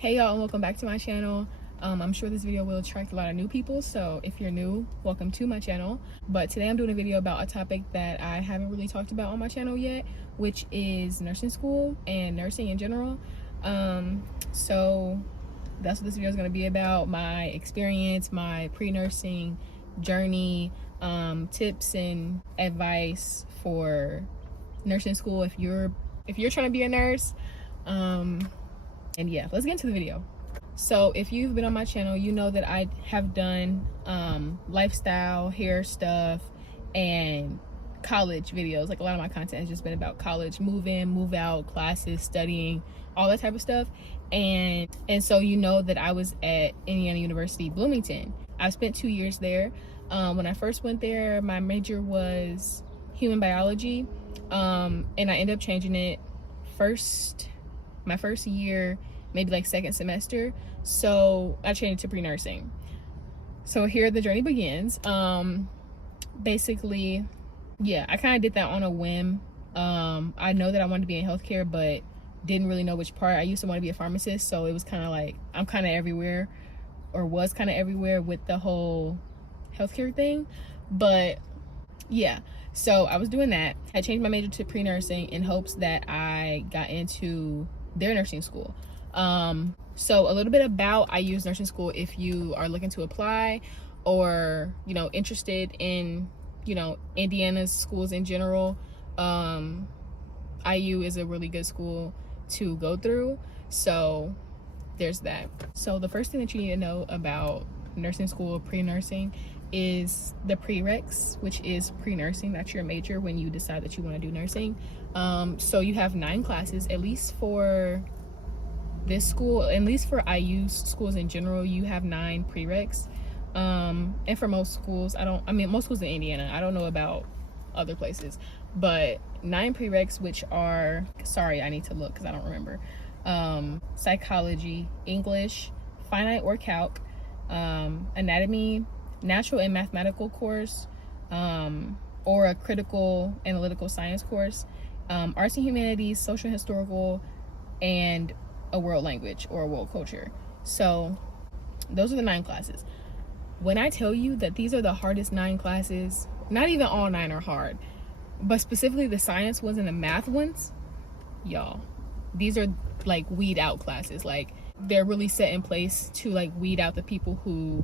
Hey y'all, and welcome back to my channel. I'm sure this video will attract a lot of new people, so if you're new, welcome to my channel. But today I'm doing a video about a topic that I haven't really talked about on my channel yet, which is nursing school and nursing in general. So that's what this video is going to be about: my experience, my pre-nursing journey, tips and advice for nursing school if you're trying to be a nurse. And yeah, let's get into the video. So if you've been on my channel, you know that I have done lifestyle, hair stuff, and college videos. Like, a lot of my content has just been about college, move in, move out, classes, studying, all that type of stuff. And so you know that I was at Indiana University, Bloomington. I spent 2 years there. When I first went there, my major was human biology, and I ended up changing it my first year, maybe like second semester, so I changed to pre-nursing. So here the journey begins. Basically, yeah, I kind of did that on a whim. I know that I wanted to be in healthcare, but didn't really know which part. I used to want to be a pharmacist, so it was kind of like I'm kind of everywhere, or was kind of everywhere with the whole healthcare thing. But yeah, so I was doing that. I changed my major to pre-nursing in hopes that I got into their nursing school. So a little bit about IU's nursing school if you are looking to apply, or interested in Indiana's schools in general. IU is a really good school to go through, so there's that. So the first thing that you need to know about nursing school, pre-nursing, is the Prereqs, which is pre-nursing. That's your major when you decide that you want to do nursing. So you have 9 classes, at least for this school, at least for IU schools in general. You have 9 prereqs, and for most schools, most schools in Indiana, I don't know about other places, but 9 prereqs, which are, sorry, I need to look because I don't remember. Psychology, English, finite or calc, anatomy, natural and mathematical course, or a critical analytical science course, arts and humanities, social and historical, and a world language or a world culture. So those are the 9 classes. When I tell you that these are the hardest 9 classes, not even all 9 are hard, but specifically the science ones and the math ones, y'all, these are like weed out classes. Like, they're really set in place to like weed out the people who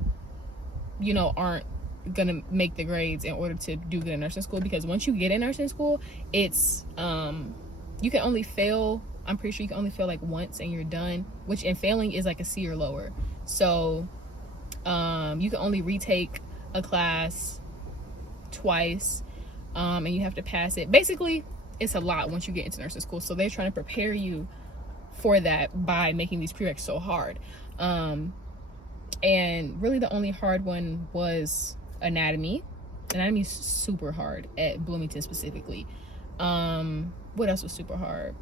aren't gonna make the grades in order to do good in nursing school. Because once you get in nursing school, it's you can only fail, I'm pretty sure you can only fail like once and you're done, and failing is like a C or lower. So you can only retake a class twice, and you have to pass it. Basically, it's a lot once you get into nursing school, so they're trying to prepare you for that by making these prereqs so hard. And really the only hard one was anatomy. Anatomy is super hard at Bloomington specifically. What else was super hard?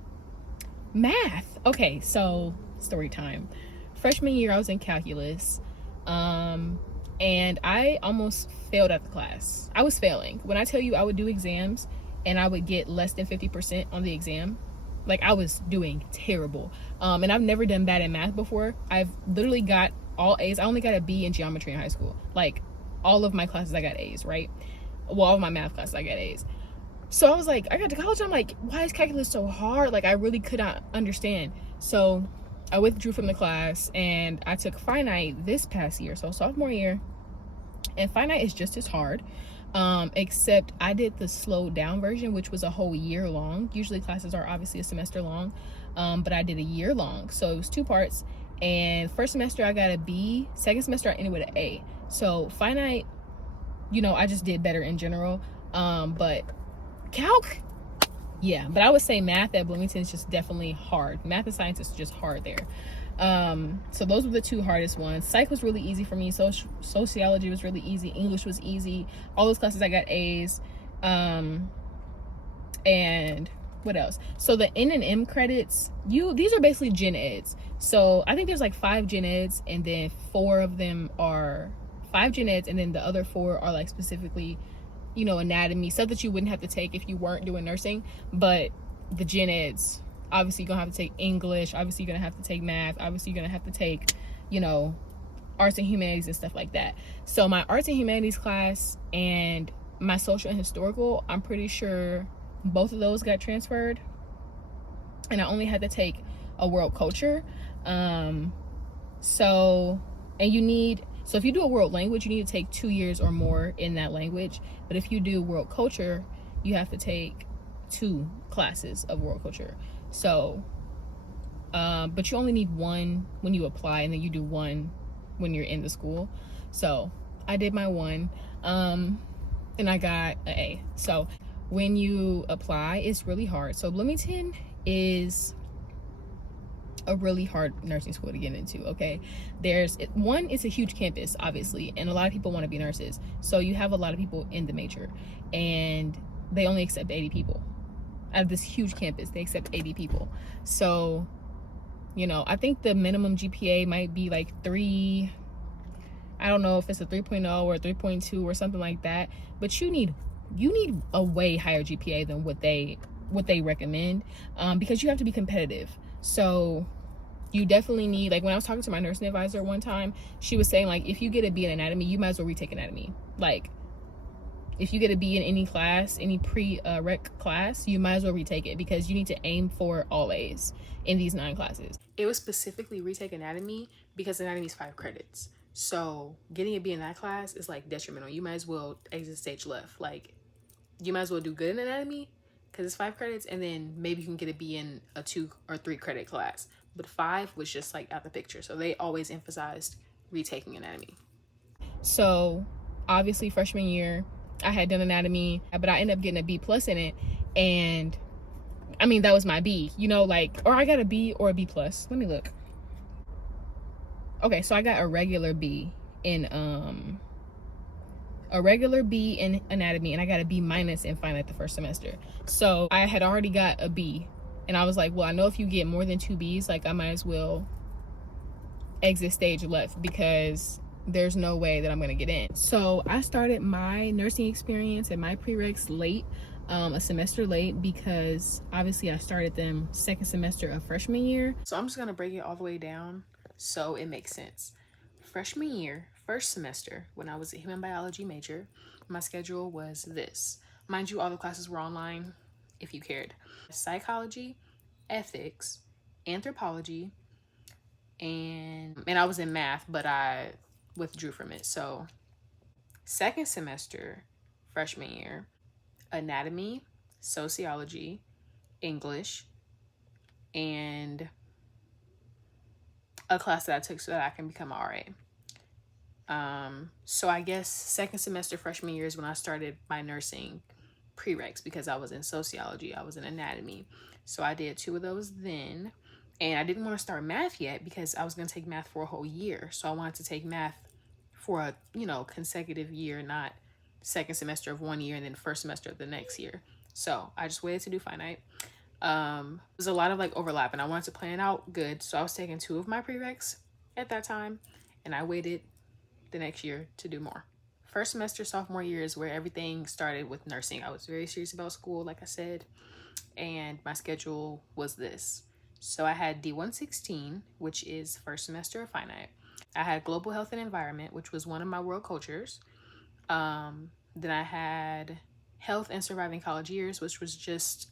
Math. Okay, so story time. Freshman year I was in calculus, and I almost failed at the class. I was failing. When I tell you I would do exams and I would get less than 50% on the exam, like, I was doing terrible. And I've never done bad in math before. I've literally got all A's. I only got a B in geometry in high school. Like, all of my classes I got A's, right? Well, all of my math classes I got A's. So I was like, I got to college, I'm like, why is calculus so hard? Like, I really could not understand. So I withdrew from the class and I took finite this past year, so sophomore year. And finite is just as hard, except I did the slowed down version, which was a whole year long. Usually classes are obviously a semester long, but I did a year long. So it was 2 parts. And first semester I got a B. Second semester I ended with an A. So finite, I just did better in general. But calc, yeah. But I would say math at Bloomington is just definitely hard. Math and science is just hard there. So those were the 2 hardest ones. Psych was really easy for me. Sociology was really easy. English was easy. All those classes I got A's. And what else? So the N and M credits, these are basically gen eds. So I think there's like 5 gen eds, and then 4 of them are 5 gen eds, and then the other 4 are like specifically anatomy, stuff that you wouldn't have to take if you weren't doing nursing. But the gen eds Obviously, you're gonna have to take English. Obviously, you're gonna have to take math. Obviously, you're gonna have to take, you know, arts and humanities and stuff like that. So my arts and humanities class and my social and historical, I'm pretty sure both of those got transferred, and I only had to take a world culture. So if you do a world language, you need to take 2 years or more in that language. But if you do world culture, you have to take 2 classes of world culture. So but you only need 1 when you apply, and then you do 1 when you're in the school. So I did my 1, and I got an A. So when you apply, it's really hard. So Bloomington is a really hard nursing school to get into. Okay, it's a huge campus, obviously, and a lot of people want to be nurses, so you have a lot of people in the major, and they only accept 80 people out of this huge campus. They accept 80 people. So, you know, I think the minimum GPA might be like 3. I don't know if it's a 3.0 or 3.2 or something like that, but you need a way higher GPA than what they recommend, because you have to be competitive. So you definitely need, like, when I was talking to my nursing advisor one time, she was saying, like, if you get a B in anatomy, you might as well retake anatomy. Like, if you get a B in any class, any prereq class, you might as well retake it, because you need to aim for all A's in these 9 classes. It was specifically retake anatomy because anatomy is 5 credits. So getting a B in that class is like detrimental. You might as well exit stage left. Like, you might as well do good in anatomy because it's 5 credits, and then maybe you can get a B in a 2 or 3 credit class. But 5 was just like out the picture. So they always emphasized retaking anatomy. So obviously freshman year, I had done anatomy, but I ended up getting a B plus in it. And I mean, that was my B, you know, like, or I got a B or a B plus. Let me look. Okay, so I got a regular B in anatomy, and I got a B minus in fine art the first semester. So I had already got a B, and I was like, well, I know if you get more than 2 B's, like, I might as well exit stage left, because there's no way that I'm gonna get in. So I started my nursing experience and my prereqs late, a semester late, because obviously I started them 2nd semester of freshman year. So I'm just gonna break it all the way down so it makes sense. Freshman year, 1st semester, when I was a human biology major, my schedule was this. Mind you, all the classes were online if you cared. Psychology, ethics, anthropology, and I was in math, but I withdrew from it. So 2nd semester, freshman year, anatomy, sociology, English, and a class that I took so that I can become an RA. So I guess 2nd semester freshman year is when I started my nursing prereqs, because I was in sociology, I was in anatomy. So I did 2 of those then. And I didn't want to start math yet because I was going to take math for a whole year. So I wanted to take math for a, you know, consecutive year, not 2nd semester of 1 year and then 1st semester of the next year. So I just waited to do finite. There's a lot of like overlap, and I wanted to plan it out good. So I was taking 2 of my prereqs at that time, and I waited the next year to do more. 1st semester, sophomore year is where everything started with nursing. I was very serious about school, like I said, and my schedule was this. So I had D116, which is 1st semester of finite. I had global health and environment, which was one of my world cultures. Then I had health and surviving college years, which was just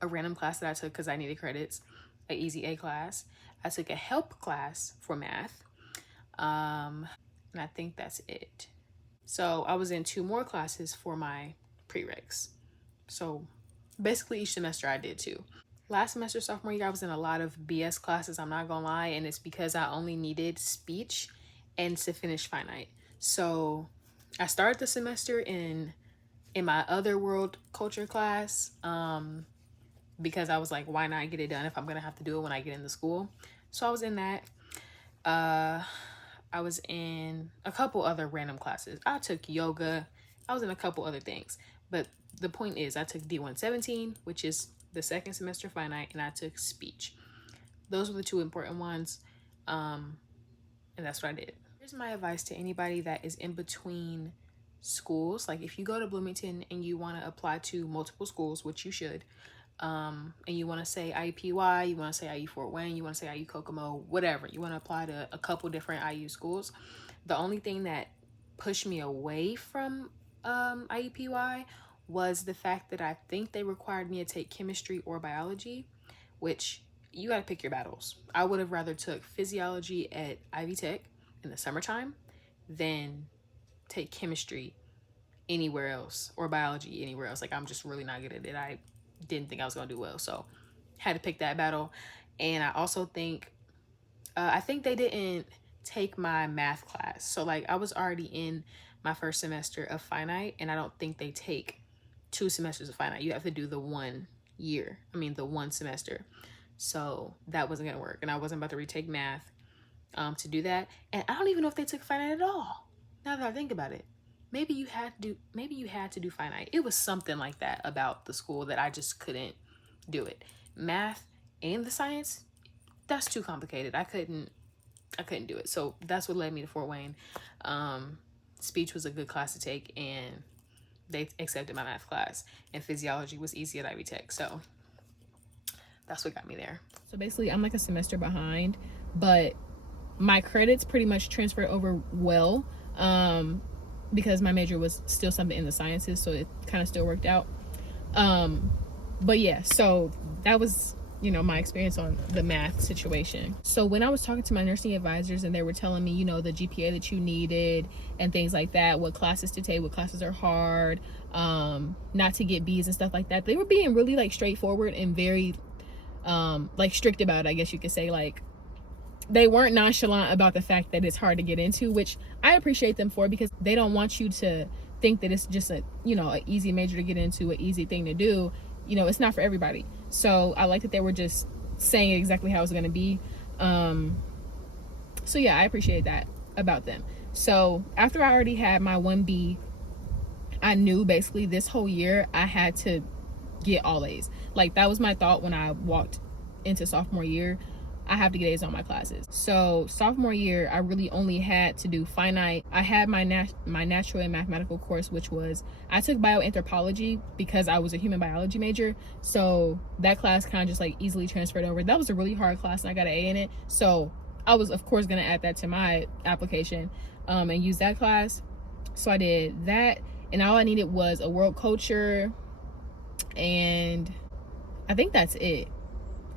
a random class that I took because I needed credits, an easy A class. I took a help class for math. And I think that's it. So I was in 2 more classes for my prereqs. So basically each semester I did 2. Last semester, sophomore year, I was in a lot of BS classes, I'm not gonna lie, and it's because I only needed speech and to finish finite. So I started the semester in my other world culture class, because I was like, why not get it done if I'm gonna have to do it when I get into school? So I was in that. I was in a couple other random classes. I took yoga. I was in a couple other things. But the point is, I took D117, which is the 2nd semester finite, and I took speech. Those were the 2 important ones, and that's what I did. Here's my advice to anybody that is in between schools. Like, if you go to Bloomington and you want to apply to multiple schools, which you should, and you want to say IUPUI, you want to say IU Fort Wayne, you want to say IU Kokomo, whatever, you want to apply to a couple different IU schools. The only thing that pushed me away from IUPUI was the fact that I think they required me to take chemistry or biology, which you got to pick your battles. I would have rather took physiology at Ivy Tech in the summertime than take chemistry anywhere else or biology anywhere else. Like, I'm just really not good at it. I didn't think I was gonna do well, so had to pick that battle. And I also think I think they didn't take my math class, so like I was already in my first semester of finite, and I don't think they take 2 semesters of finite. You have to do the 1 year, the 1 semester. So that wasn't gonna work, and I wasn't about to retake math to do that. And I don't even know if they took finite at all, now that I think about it. Maybe you had to do finite. It was something like that about the school that I just couldn't do it. Math and the science, that's too complicated. I couldn't do it. So that's what led me to Fort Wayne. Speech was a good class to take, and they accepted my math class, and physiology was easy at Ivy Tech. So that's what got me there. So basically I'm like a semester behind, but my credits pretty much transferred over well. Because my major was still something in the sciences, so it kind of still worked out. But yeah, so that was, my experience on the math situation. So when I was talking to my nursing advisors and they were telling me, the GPA that you needed and things like that, what classes to take, what classes are hard, not to get B's and stuff like that, they were being really like straightforward and very like strict about it, I guess you could say. Like, they weren't nonchalant about the fact that it's hard to get into, which I appreciate them for, because they don't want you to think that it's just a easy major to get into, an easy thing to do. It's not for everybody. So I like that they were just saying exactly how it was going to be. So yeah, I appreciate that about them. So after I already had my 1B, I knew basically this whole year I had to get all A's. Like, that was my thought when I walked into sophomore year. I have to get A's on my classes. So sophomore year, I really only had to do finite. I had my natural and mathematical course, which was, I took bioanthropology because I was a human biology major. So that class kind of just like easily transferred over. That was a really hard class and I got an A in it. So I was of course gonna add that to my application and use that class. So I did that, and all I needed was a world culture, and I think that's it.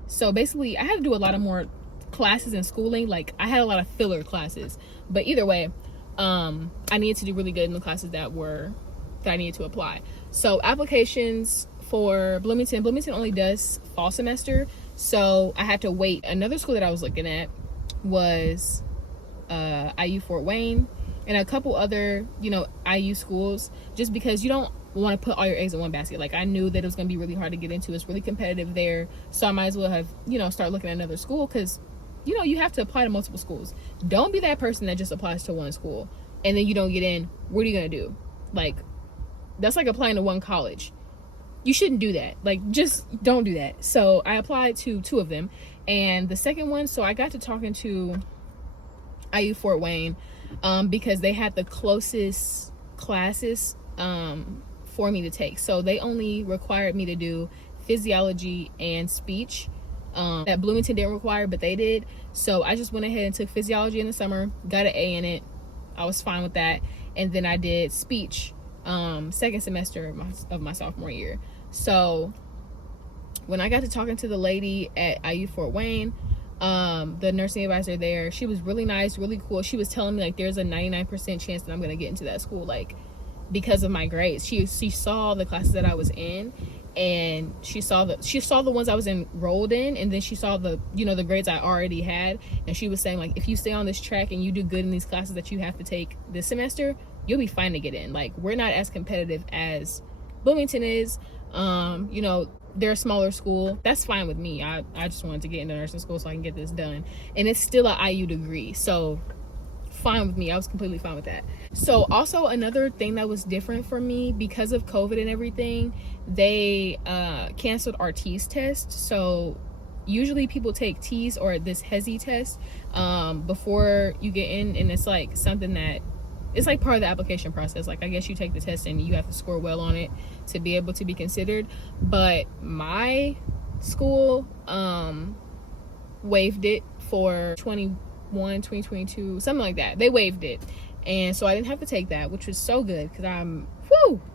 So basically I had to do a lot of more classes in schooling. Like, I had a lot of filler classes, but either way, I needed to do really good in the classes that I needed to apply. So applications for Bloomington only does fall semester, so I had to wait. Another school that I was looking at was IU Fort Wayne and a couple other IU schools, just because you don't want to put all your eggs in one basket. Like, I knew that it was going to be really hard to get into. It's really competitive there, so I might as well have start looking at another school, because you have to apply to multiple schools. Don't be that person that just applies to one school and then you don't get in. What are you going to do? Like, that's like applying to one college. You shouldn't do that. Like, just don't do that. So I applied to 2 of them, and the second one, so I got to talking to IU Fort Wayne because they had the closest classes for me to take. So they only required me to do physiology and speech that Bloomington didn't require, but they did. So I just went ahead and took physiology in the summer, got an A in it. I was fine with that. And then I did speech second semester of my sophomore year. So when I got to talking to the lady at IU Fort Wayne, the nursing advisor there, she was really nice, really cool. She was telling me like there's a 99% chance that I'm gonna get into that school, like, because of my grades. She saw the classes that I was in, and she saw the ones I was enrolled in, and then she saw the the grades I already had, and she was saying like, if you stay on this track and you do good in these classes that you have to take this semester, you'll be fine to get in. Like, we're not as competitive as Bloomington is. They're a smaller school. That's fine with me. I just wanted to get into nursing school so I can get this done, and it's still an IU degree, so fine with me. I was completely fine with that. So also another thing that was different for me, because of COVID and everything, they canceled our TEAS test. So usually people take TEAS or this HESI test before you get in, and it's like something that it's like part of the application process. Like, I guess you take the test and you have to score well on it to be able to be considered. But my school waived it for 2022, something like that. They waived it, and so I didn't have to take that, which was so good, because I'm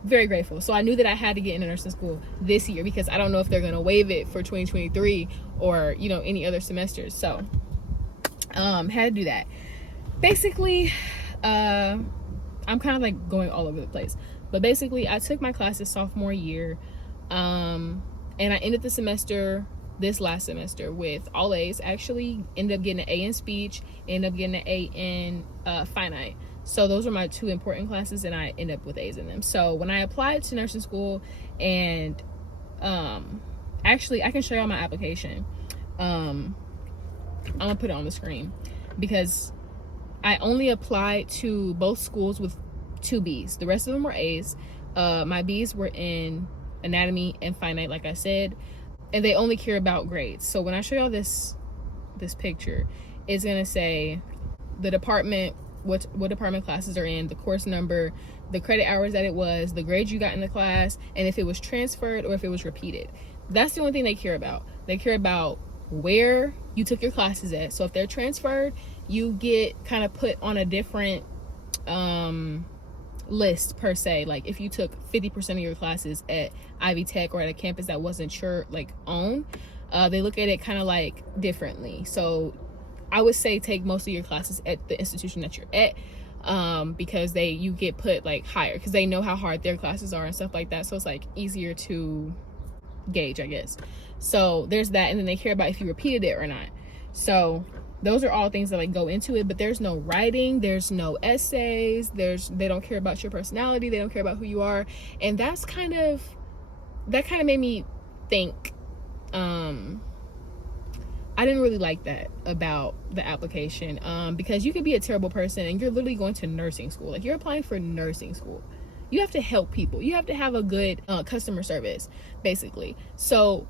very grateful. So I knew that I had to get into nursing school this year, because I don't know if they're going to waive it for 2023 or, you know, any other semesters. So had to do that. Basically, I'm kind of like going all over the place, but basically I took my classes sophomore year, and I ended the semester this last semester with all A's. Actually ended up getting an A in speech, ended up getting an A in finite. So those are my two important classes, and I end up with A's in them. So when I applied to nursing school, and actually I can show y'all my application. I'm gonna put it on the screen, because I only applied to both schools with 2 B's. The rest of them were A's. My B's were in anatomy and finite, like I said, and they only care about grades. So when I show y'all this picture, it's gonna say the department, what department classes are in, the course number, the credit hours that it was, the grades you got in the class, and if it was transferred or if it was repeated. That's the only thing they care about. They care about where you took your classes at. So if they're transferred, you get kind of put on a different list, per se. Like if you took 50% of your classes at Ivy Tech or at a campus that wasn't your like own, they look at it kind of like differently. So I would say take most of your classes at the institution that you're at, because you get put like higher, because they know how hard their classes are and stuff like that. So it's like easier to gauge, I guess. So there's that, and then they care about if you repeated it or not. So those are all things that like go into it, but there's no writing, there's no essays, they don't care about your personality, they don't care about who you are. And that kind of made me think, I didn't really like that about the application, because you could be a terrible person and you're literally going to nursing school. Like, you're applying for nursing school. You have to help people. You have to have a good customer service, basically. So,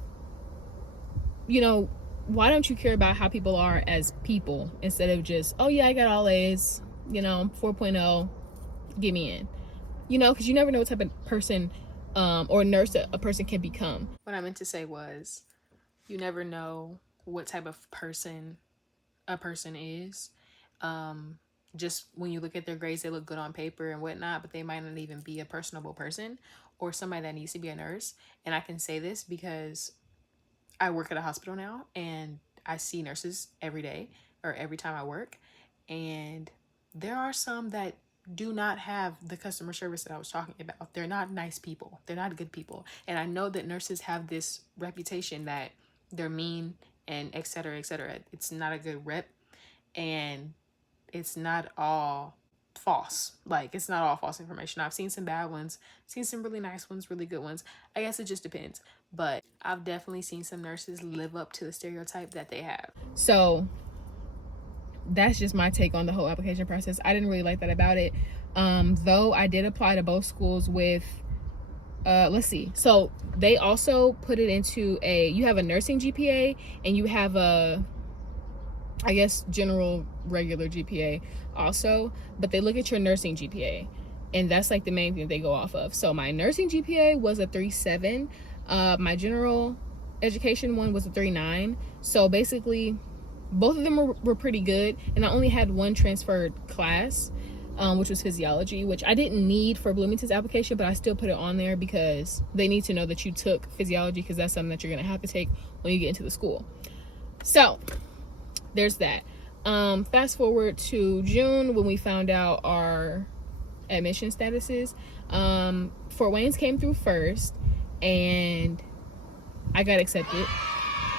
you know, why don't you care about how people are as people, instead of just, oh yeah, I got all A's, you know, 4.0, get me in. You know, because you never know what type of person or nurse that a person can become. What I meant to say was, you never know what type of person a person is. Just when you look at their grades, they look good on paper and whatnot, but they might not even be a personable person or somebody that needs to be a nurse. And I can say this because I work at a hospital now, and I see nurses every day or every time I work, and there are some that do not have the customer service that I was talking about. They're not nice people. They're not good people. And I know that nurses have this reputation that they're mean and et cetera, et cetera. It's not a good rep, and it's not all false. Like, it's not all false information. I've seen some bad ones, seen some really nice ones, really good ones. I guess it just depends. But I've definitely seen some nurses live up to the stereotype that they have. So that's just my take on the whole application process. I didn't really like that about it. Though I did apply to both schools with, let's see. So they also put it into you have a nursing GPA and you have a, I guess, general regular GPA also, but they look at your nursing GPA, and that's like the main thing they go off of. So my nursing GPA was a 3.7. My general education one was a 3.9. So basically both of them were pretty good, and I only had one transferred class, which was physiology, which I didn't need for Bloomington's application, but I still put it on there because they need to know that you took physiology, because that's something that you're going to have to take when you get into the school. So there's that. Fast forward to June, when we found out our admission statuses. Fort Wayne's came through first, and I got accepted.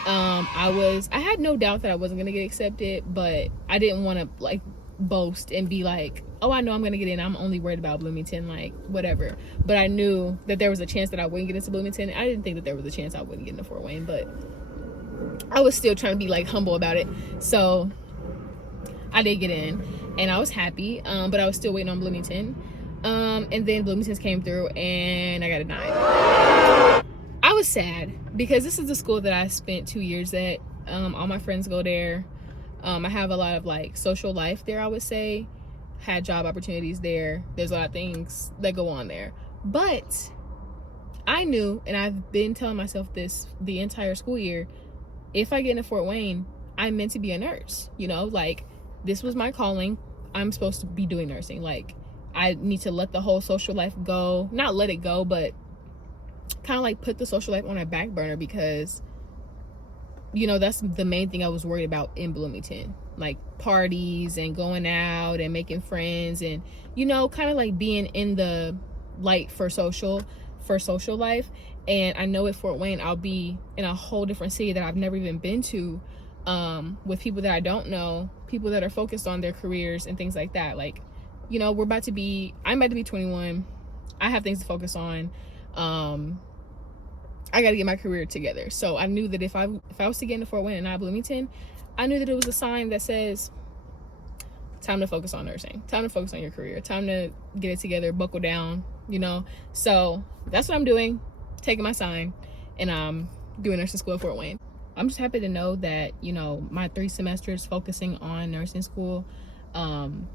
I had no doubt that I wasn't gonna get accepted, but I didn't want to like boast and be like, oh, I know I'm gonna get in, I'm only worried about Bloomington, like whatever. But I knew that there was a chance that I wouldn't get into Bloomington. I didn't think that there was a chance I wouldn't get into Fort Wayne, but I was still trying to be like humble about it. So I did get in, and I was happy, but I was still waiting on Bloomington. And then Bloomington's came through, and I got denied. I was sad because this is the school that I spent 2 years at. All my friends go there. I have a lot of like social life there, I would say. had job opportunities there. There's a lot of things that go on there. But I knew, and I've been telling myself this the entire school year, if I get into Fort Wayne, I'm meant to be a nurse. You know, like, this was my calling. I'm supposed to be doing nursing. Like, I need to let the whole social life go. Not let it go, but kind of like put the social life on a back burner, because, you know, that's the main thing I was worried about in Bloomington. Like, parties and going out and making friends and, you know, kind of like being in the light for social life. And I know at Fort Wayne I'll be in a whole different city that I've never even been to, with people that I don't know, people that are focused on their careers and things like that. Like, you know, I'm about to be 21. I have things to focus on. I got to get my career together. So I knew that if I was to get into Fort Wayne and not Bloomington, I knew that it was a sign that says, time to focus on nursing, time to focus on your career, time to get it together, buckle down, you know. So that's what I'm doing, taking my sign, and I'm doing nursing school at Fort Wayne. I'm just happy to know that, you know, my 3 semesters focusing on nursing school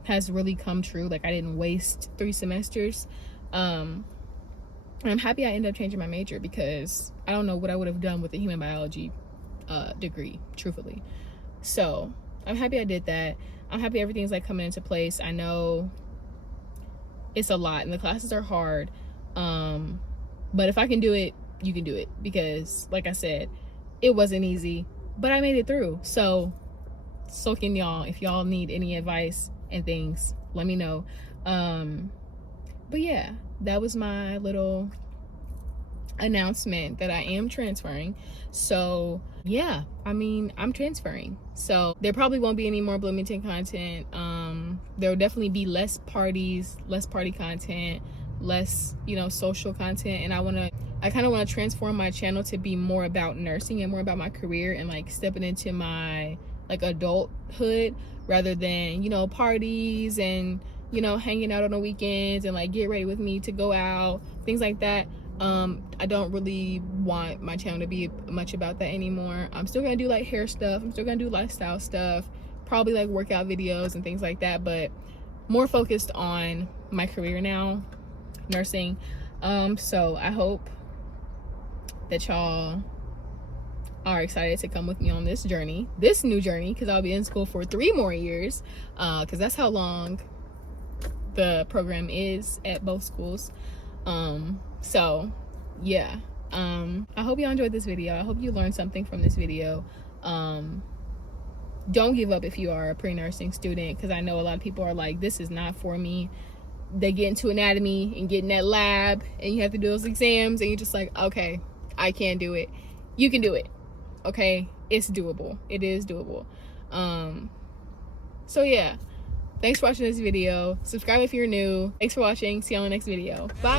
has really come true. Like, I didn't waste 3 semesters. And I'm happy I ended up changing my major, because I don't know what I would have done with a human biology degree, truthfully. So I'm happy I did that. I'm happy everything's like coming into place. I know it's a lot and the classes are hard, but if I can do it, you can do it, because like I said, it wasn't easy, but I made it through. So can y'all. If y'all need any advice and things, let me know. But yeah, that was my little announcement that I am transferring. So yeah, I mean, I'm transferring, so there probably won't be any more Bloomington content. There will definitely be less parties, less party content, less, you know, social content. And I kind of want to transform my channel to be more about nursing and more about my career and like stepping into my like adulthood, rather than, you know, parties and, you know, hanging out on the weekends and like get ready with me to go out, things like that. I don't really want my channel to be much about that anymore. I'm still gonna do like hair stuff, I'm still gonna do lifestyle stuff, probably like workout videos and things like that, but more focused on my career now, nursing. So I hope that y'all are excited to come with me on this new journey, because I'll be in school for 3 more years, because that's how long the program is at both schools. So yeah, I hope y'all enjoyed this video. I hope you learned something from this video. Don't give up if you are a pre-nursing student, because I know a lot of people are like, this is not for me. They get into anatomy and get in that lab and you have to do those exams and you're just like, okay, I can't do it. You can do it. Okay, it's doable. It is doable. So yeah, thanks for watching this video. Subscribe if you're new. Thanks for watching. See you on the next video. Bye.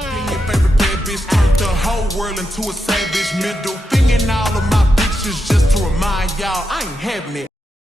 The whole world into a savage, middle finger in all of my pictures just to remind y'all I ain't having it.